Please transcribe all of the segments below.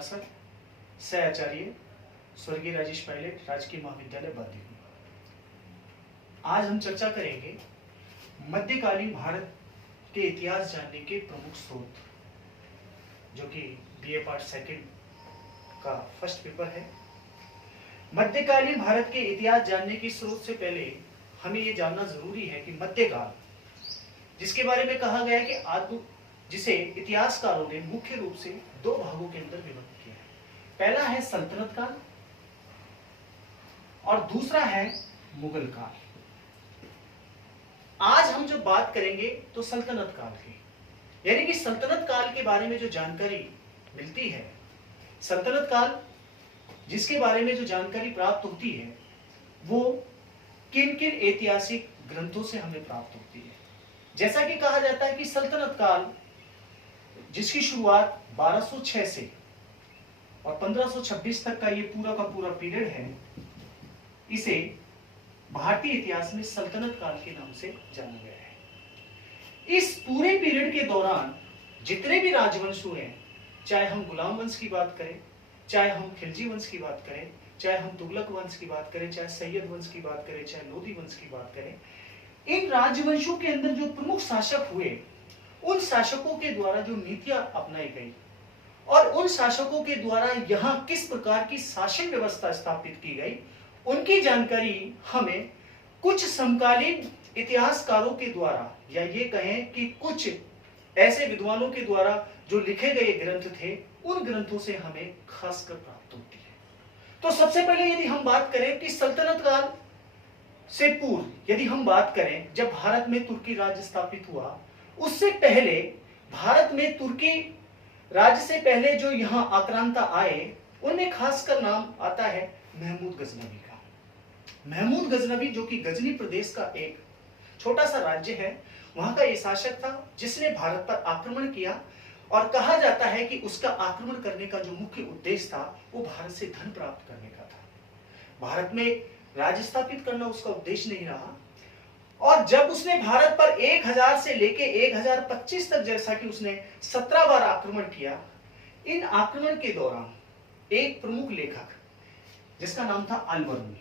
पार्षद, सह आचार्य, स्वर्गीय राजेश पायलट, राजकीय महाविद्यालय बांदीकुई। आज हम चर्चा करेंगे मध्यकालीन भारत के इतिहास जानने के प्रमुख स्रोत, जो कि बीए पार्ट सेकंड का फर्स्ट पेपर है। मध्यकालीन भारत के इतिहास जानने के स्रोत से पहले हमें यह जानना जरूरी है कि मध्यकाल, जिसके बारे में कहा गया है कि जिसे इतिहासकारों ने मुख्य रूप से दो भागों के अंदर विभक्त किया है। पहला है सल्तनत काल और दूसरा है मुगल काल। आज हम जब बात करेंगे तो सल्तनत काल की, यानी कि सल्तनत काल के बारे में जो जानकारी मिलती है, सल्तनत काल जिसके बारे में जो जानकारी प्राप्त होती है वो किन किन ऐतिहासिक ग्रंथों से हमें प्राप्त होती है। जैसा कि कहा जाता है कि सल्तनत काल जिसकी शुरुआत 1206 से और 1526 तक का ये पूरा पीरियड है, इसे भारतीय इतिहास में सल्तनत काल के नाम से जाना गया है। इस पूरे पीरियड के दौरान जितने भी राजवंश हुए हैं, चाहे हम गुलाम वंश की बात करें, चाहे हम खिलजी वंश की बात करें, चाहे हम तुगलक वंश की बात करें, चाहे सैयद वंश की बात करें, चाहे लोधी वंश की बात करें, इन राजवंशों के अंदर जो प्रमुख शासक हुए, उन शासकों के द्वारा जो नीतियां अपनाई गई और उन शासकों के द्वारा यहां किस प्रकार की शासन व्यवस्था स्थापित की गई, उनकी जानकारी हमें कुछ समकालीन इतिहासकारों के द्वारा, या ये कहें कि कुछ ऐसे विद्वानों के द्वारा जो लिखे गए ग्रंथ थे, उन ग्रंथों से हमें खासकर प्राप्त होती है। तो सबसे पहले यदि हम बात करें कि सल्तनत काल से पूर्व यदि हम बात करें, जब भारत में तुर्की राज्य स्थापित हुआ, उससे पहले भारत में तुर्की राज्य से पहले जो यहां आक्रांता आए, उनमें खासकर नाम आता है महमूद गजनवी का। महमूद गजनवी, जो कि गजनी प्रदेश का एक छोटा सा राज्य है, वहां का ये शासक था जिसने भारत पर आक्रमण किया। और कहा जाता है कि उसका आक्रमण करने का जो मुख्य उद्देश्य था वो भारत से धन प्राप्त करने का था। भारत में राज्य स्थापित करना उसका उद्देश्य नहीं रहा। और जब उसने भारत पर 1000 से लेके 1025 तक, जैसा कि उसने 17 बार आक्रमण किया, इन आक्रमण के दौरान एक प्रमुख लेखक जिसका नाम था अल-बरूनी,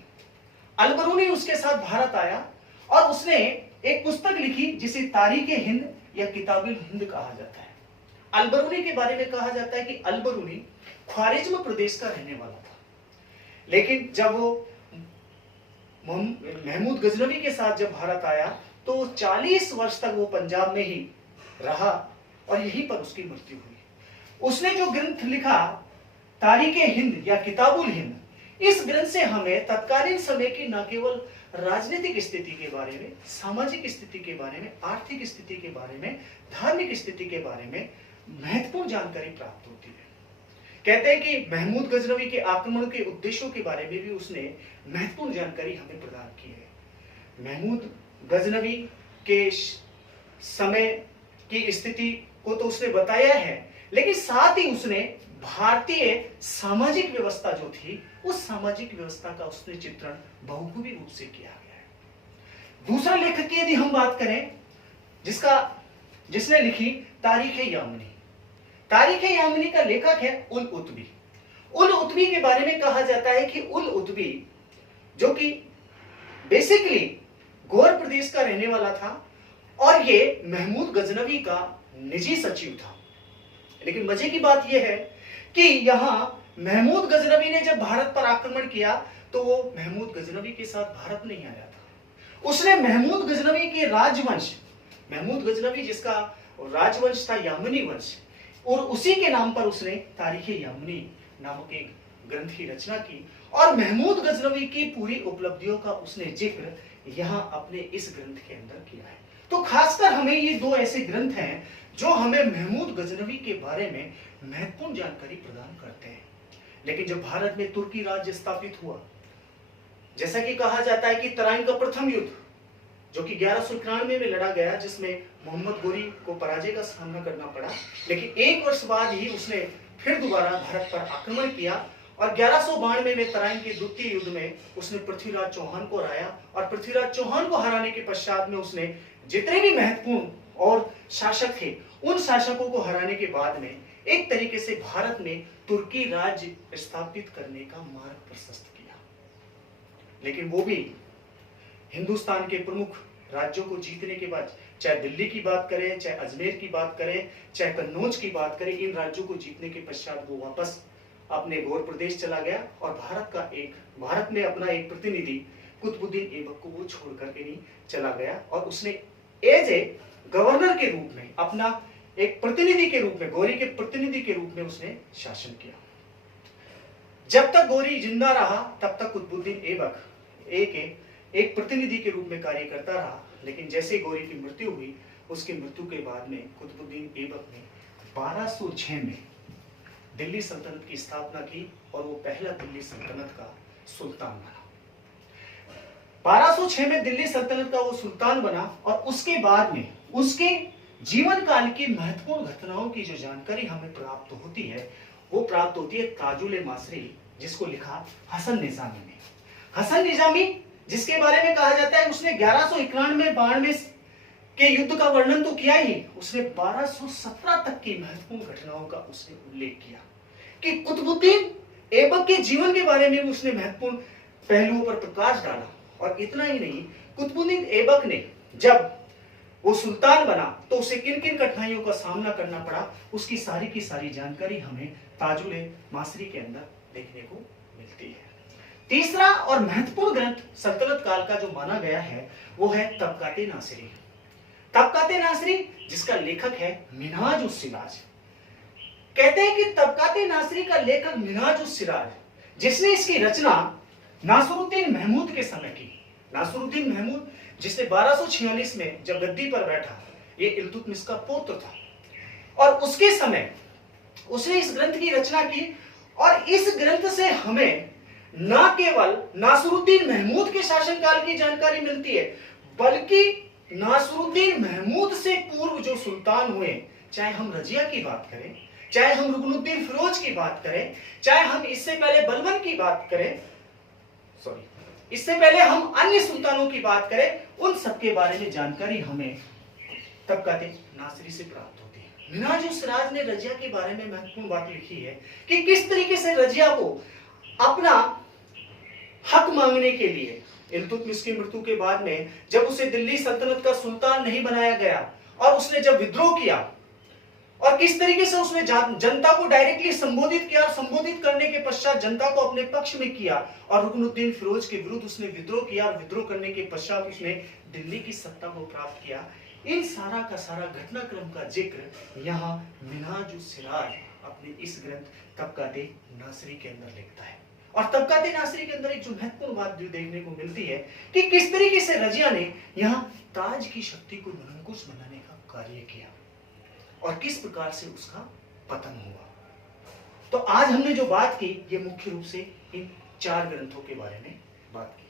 अल-बरूनी उसके साथ भारत आया और उसने एक पुस्तक लिखी जिसे तारीख हिंद या किताबुल हिंद कहा जाता है। अल-बरूनी के बारे में कहा जाता है कि अल-बरूनी ख्वारिज्म प्रदेश का रहने वाला था, लेकिन जब वो महमूद गजनवी के साथ जब भारत आया तो 40 वर्ष तक वो पंजाब में ही रहा और यहीं पर उसकी मृत्यु हुई। उसने जो ग्रंथ लिखा तारीख हिंद या किताबुल हिंद, इस ग्रंथ से हमें तत्कालीन समय की न केवल राजनीतिक स्थिति के बारे में, सामाजिक स्थिति के बारे में, आर्थिक स्थिति के बारे में, धार्मिक स्थिति के बारे में महत्वपूर्ण जानकारी प्राप्त होती है। कहते हैं कि महमूद गजनवी के आक्रमण के उद्देश्यों के बारे में भी उसने महत्वपूर्ण जानकारी हमें प्रदान की है। महमूद गजनवी के समय की स्थिति को तो उसने बताया है, लेकिन साथ ही उसने भारतीय सामाजिक व्यवस्था जो थी, उस सामाजिक व्यवस्था का उसने चित्रण बहुखूबी रूप से किया गया है। दूसरा लेखक की यदि हम बात करें, जिसने लिखी तारीख यामनी, तारीख यामनी का लेखक है उल उतबी। उल उतबी के बारे में कहा जाता है कि उल उतबी, जो कि बेसिकली गौर प्रदेश का रहने वाला था और ये महमूद गजनवी का निजी सचिव था। लेकिन मजे की बात यह है कि यहां महमूद गजनवी ने जब भारत पर आक्रमण किया तो वो महमूद गजनवी के साथ भारत नहीं आया था। उसने महमूद गजनवी के राजवंश, महमूद गजनवी जिसका राजवंश था यामनी वंश, और उसी के नाम पर उसने तारीख यामनी नामक एक ग्रंथ की रचना की और महमूद गजनवी की पूरी उपलब्धियों का उसने जिक्र यहां अपने इस ग्रंथ के अंदर किया है। तो खासकर हमें ये दो ऐसे ग्रंथ हैं जो हमें महमूद गजनवी के बारे में महत्वपूर्ण जानकारी प्रदान करते हैं। लेकिन जब भारत में तुर्की राज्य स्थापित हुआ, जैसा कि कहा जाता है कि तराइन का प्रथम युद्ध, जो कि 1191 में लड़ा गया, जिसमें मोहम्मद गोरी को पराजय का सामना करना पड़ा, लेकिन एक वर्ष बाद ही उसने फिर दोबारा भारत पर आक्रमण किया और 1192 में तराइन के द्वितीय युद्ध में उसने पृथ्वीराज चौहान को हराया और पृथ्वीराज चौहान को हराने के पश्चात में उसने जितने भी महत्वपूर्ण और शासक थे, उन शासकों को हराने के बाद में एक तरीके से भारत में तुर्की राज्य स्थापित करने का मार्ग प्रशस्त किया। लेकिन वो भी हिंदुस्तान के प्रमुख राज्यों को जीतने के बाद, चाहे दिल्ली की बात करें, चाहे अजमेर की बात करें, चाहे कन्नौज की बात करें, इन राज्यों को जीतने के पश्चात वो वापस अपने गौर प्रदेश चला गया और भारत में अपना एक प्रतिनिधि कुतुबुद्दीन ऐबक को वो छोड़ करके नहीं चला गया और उसने एज ए गवर्नर के रूप में, अपना एक प्रतिनिधि के रूप में, गौरी के प्रतिनिधि के रूप में उसने शासन किया। जब तक गौरी जिंदा रहा तब तक कुतुबुद्दीन ऐबक एक प्रतिनिधि के रूप में कार्य करता रहा। लेकिन जैसे गौरी की मृत्यु हुई, उसकी मृत्यु के बाद में कुतुबुद्दीन ऐबक ने 1206 में दिल्ली सल्तनत की स्थापना की और वो पहला दिल्ली सल्तनत का सुल्तान बना। 1206 में दिल्ली सल्तनत का वो सुल्तान बना और उसके बाद में उसके जीवन काल की महत्वपूर्ण घटनाओं की जो जानकारी हमें प्राप्त होती है, वो प्राप्त होती है ताजुल मासरी, जिसको लिखा हसन निजामी ने। हसन निजामी, जिसके बारे में कहा जाता है उसने 1191-92 के युद्ध का वर्णन तो किया ही, उसने 1217 तक की महत्वपूर्ण घटनाओं का उसने उल्लेख किया कि कुतुबुद्दीन ऐबक के जीवन के बारे में उसने महत्वपूर्ण पहलुओं पर प्रकाश डाला। और इतना ही नहीं, कुतुबुद्दीन ऐबक ने जब वो सुल्तान बना तो उसे किन किन कठिनाइयों का सामना करना पड़ा, उसकी सारी की सारी जानकारी हमें ताजुल मासरी के अंदर देखने को मिलती है। तीसरा और महत्वपूर्ण ग्रंथ सल्तनत काल का जो माना गया है वो है तबकाते नासिरी। तबकाते नासिरी, जिसका लेखक है मिन्हाज उस सिराज। कहते हैं कि तबकाते नासिरी का लेखक मिन्हाज उस सिराज, जिसने इसकी रचना नासिरुद्दीन महमूद के समय की। नासिरुद्दीन महमूद, जिसने 1246 में जब गद्दी पर बैठा, ये इल्तुतमिश का पुत्र था और उसके समय उसने इस ग्रंथ की रचना की। और इस ग्रंथ से हमें न केवल नासिरुद्दीन महमूद के शासनकाल की जानकारी मिलती है, बल्कि नासिरुद्दीन महमूद से पूर्व जो सुल्तान हुए, चाहे हम रजिया की बात करें, चाहे हम रुकनुद्दीन फिरोज की बात करें, चाहे हम इससे पहले बलबन की बात करें, इससे पहले हम अन्य सुल्तानों की बात करें, उन सबके बारे में जानकारी हमें तबकाते नासिरी से प्राप्त होती है। मिन्हाज उस सिराज ने रजिया के बारे में महत्वपूर्ण बात लिखी है कि किस तरीके से रजिया को अपना हक मांगने के लिए इल्तुतमिश की मृत्यु के बाद में जब उसे दिल्ली सल्तनत का सुल्तान नहीं बनाया गया और उसने जब विद्रोह किया और किस तरीके से उसने जनता को डायरेक्टली संबोधित किया और संबोधित करने के पश्चात जनता को अपने पक्ष में किया और रुकनुद्दीन फिरोज के विरुद्ध उसने विद्रोह किया और विद्रोह करने के पश्चात उसने दिल्ली की सत्ता को प्राप्त किया। इन सारा का सारा घटनाक्रम का जिक्र यहाँ मिन्हाज उस सिराज अपने इस ग्रंथ तबकाते नासिरी के अंदर लिखता है। और तबकाते नासिरी के अंदर एक जो महत्वपूर्ण बात जो देखने को मिलती है कि किस तरीके से रजिया ने यहाँ ताज की शक्ति को निरंकुश बनाने का कार्य किया और किस प्रकार से उसका पतन हुआ। तो आज हमने जो बात की, ये मुख्य रूप से इन 4 ग्रंथों के बारे में बात की।